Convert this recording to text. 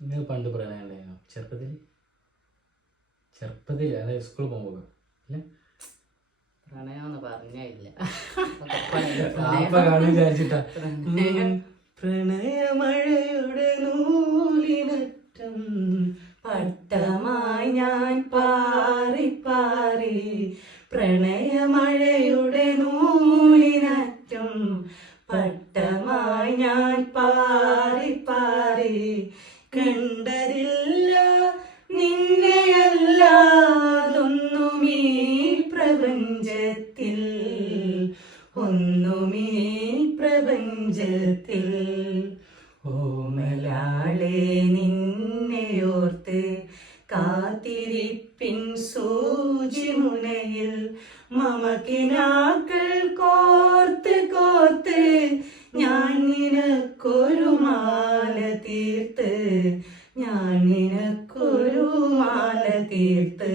നിങ്ങൾ പണ്ട് പ്രണയം ഉണ്ടായിരുന്നു ചെറുപ്പത്തിൽ അതായത് സ്കൂളിൽ പോകുമ്പോൾ അല്ലേ? പ്രണയമെന്ന് പറഞ്ഞില്ല. വിചാരിച്ചിട്ടാ. പ്രണയമഴയുടെ നൂലിനറ്റം പട്ടമായി ഞാൻ പാറി പാറി, പ്രണയമഴയുടെ നൂലിനറ്റം പട്ടമായി ഞാൻ പാറി പാറി, കണ്ടതില്ല നിന്നെയല്ലാതൊന്നുമീ പ്രപഞ്ചത്തിൽ, ഒന്നുമീ പ്രപഞ്ചത്തിൽ. ഓമലാളെ നിന്നെയോർത്ത് കാത്തിരിപ്പിൻ സൂചിമുനയിൽ മമകിനാക്കൾ കോർത്ത് കോർത്ത് ഞാൻ നിനക്കൊരു മാല തീർത്ത്, ഞാൻ നിനക്കൊരു മാല തീർത്ത്.